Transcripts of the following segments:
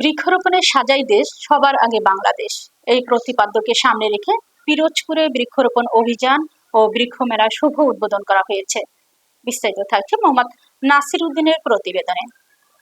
বৃক্ষরোপণে সাজাই দেশ, সবার আগে বাংলাদেশ, এই প্রতিপাদ্যকে সামনে রেখে পিরোজপুরে বৃক্ষরোপণ অভিযান ও বৃক্ষ মেলার শুভ উদ্বোধন করা হয়েছে। বিস্তারিত থাকছে মোহাম্মদ নাসির উদ্দিনের প্রতিবেদনে।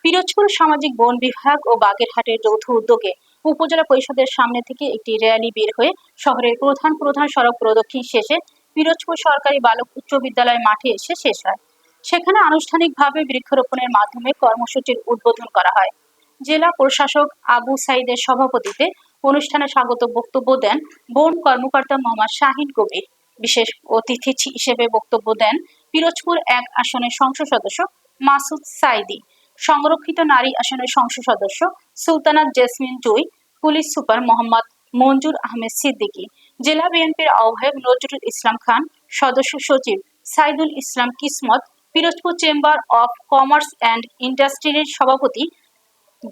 পিরোজপুর সামাজিক বন বিভাগ ও বাগেরহাটের যৌথ উদ্যোগে উপজেলা পরিষদের সামনে থেকে একটি র্যালি বের হয়ে শহরের প্রধান প্রধান সড়ক প্রদক্ষিণ শেষে পিরোজপুর সরকারি বালক উচ্চ বিদ্যালয় মাঠে এসে শেষ হয়। সেখানে আনুষ্ঠানিকভাবে বৃক্ষরোপণের মাধ্যমে কর্মসূচির উদ্বোধন করা হয়। জেলা প্রশাসক আবু সাইদের সভাপতিত্বে অনুষ্ঠানে স্বাগত বক্তব্য দেন বন কর্মকর্তা মোহাম্মদ শাহিন কবির। বিশেষ অতিথি হিসেবে বক্তব্য দেন পিরোজপুর 1 আসনের সংসদ সদস্য মাসুদ সাইদি, সংরক্ষিত নারী আসনের সংসদ সদস্য সুলতানাত জেসমিন জুই, পুলিশ সুপার মোহাম্মদ মঞ্জুর আহমেদ সিদ্দিকী, জেলা বিএনপির আহ্বায়ক নজরুল ইসলাম খান, সদস্য সচিব Saidul Islam Kismat, Pirojpur chamber of commerce and ইন্ডাস্ট্রির সভাপতি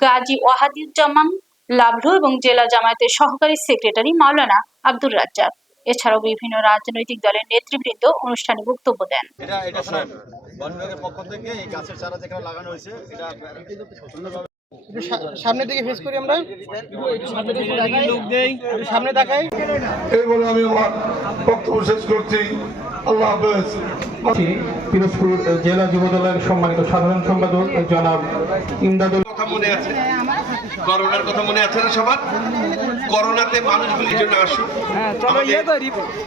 গাজী ওয়াহিদুজ্জামান লাভলু এবং জেলা জামায়াতের সহকারী সেক্রেটারি মাওলানা আব্দুর রাজ্জাক। এছাড়াও বিভিন্ন রাজনৈতিক দলের নেতৃবৃন্দ অনুষ্ঠানে বক্তব্য দেন। সামনের দিকে ফেস করি, আমরা সামনে দেখাই। এই বলে আমি আমার বক্তব্য শেষ করছি। আল্লাহ হাফেজ। পিরোজপুর জেলা যুবদলের সম্মানিত সাধারণ সম্পাদক জনাব ইমদাদুল। কথা মনে আছে, করোনার কথা মনে আছে না সবার? করোনাতে মানুষগুলির জন্য আসুন,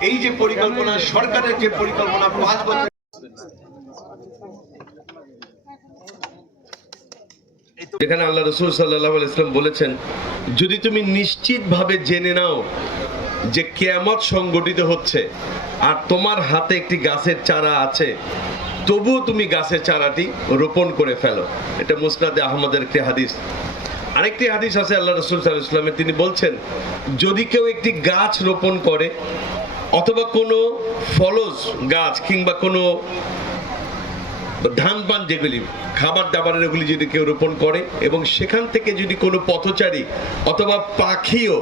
এই যে পরিকল্পনা, সরকারের যে পরিকল্পনা 5 বছর, এখানে আল্লাহ রাসূল সাল্লাল্লাহু আলাইহি ওয়াসাল্লাম বলেছেন, যদি তুমি নিশ্চিতভাবে জেনে নাও যে কিয়ামত সংঘটিত হচ্ছে আর তোমার হাতে একটি গাছের চারা আছে, তবুও তুমি গাছের চারাটি রোপণ করে ফেলো। এটা মুসনাদে আহমদের একটি হাদিস। আরেকটি হাদিস আছে আল্লাহ রাসূল সাল্লাল্লাহু আলাইহি ওয়াসাল্লামের, তিনি বলছেন, যদি কেউ একটি গাছ রোপণ করে অথবা কোনো ফলজ গাছ কিংবা কোনো ধান পান, যেগুলি খাবার দাবারের, ওগুলি যদি কেউ রোপণ করে এবং সেখান থেকে যদি কোনো পথচারী অথবা পাখিও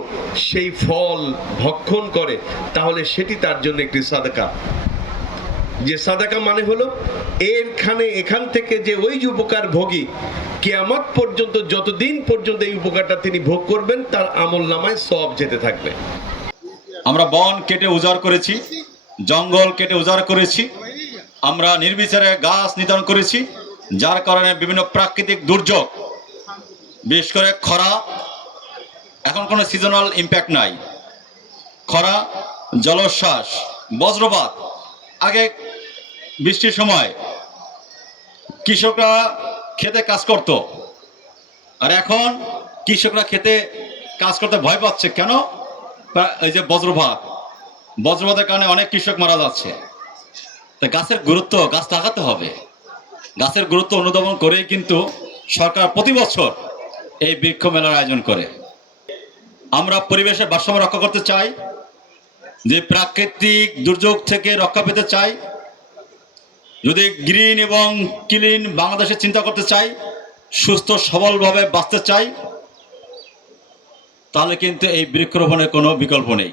সেই ফল ভক্ষণ করে, তাহলে সেটি তার জন্য একটি সাদাকা। যে সাদাকা মানে হলো এখান থেকে যে ওই যে উপকার ভোগী কিয়ামত পর্যন্ত, যতদিন পর্যন্ত এই উপকারটা তিনি ভোগ করবেন, তার আমলনামায় সওয়াব যেতে থাকবে। আমরা বন কেটে উজাড় করেছি, জঙ্গল কেটে উজাড় করেছি, আমরা নির্বিচারে গাছ নিধন করেছি, যার কারণে বিভিন্ন প্রাকৃতিক দুর্যোগ, বিশেষ করে খরা, এখন কোনো সিজনাল ইম্প্যাক্ট নাই, খরা, জলোচ্ছ্বাস, বজ্রপাত। আগে বৃষ্টির সময় কৃষকরা খেতে কাজ করত, আর এখন কৃষকরা খেতে কাজ করতে ভয় পাচ্ছে। কেন? এই যে বজ্রপাতের কারণে অনেক কৃষক মারা যাচ্ছে। গাছের গুরুত্ব, গাছ লাগাতে হবে। গাছের গুরুত্ব অনুধাবন করেই কিন্তু সরকার প্রতি বছর এই বৃক্ষ মেলার আয়োজন করে। আমরা পরিবেশের ভারসাম্য রক্ষা করতে চাই, যে প্রাকৃতিক দুর্যোগ থেকে রক্ষা পেতে চাই, যদি গ্রিন এবং ক্লিন বাংলাদেশে চিন্তা করতে চাই, সুস্থ সবলভাবে বাঁচতে চাই, তাহলে কিন্তু এই বৃক্ষরোপণের কোনো বিকল্প নেই।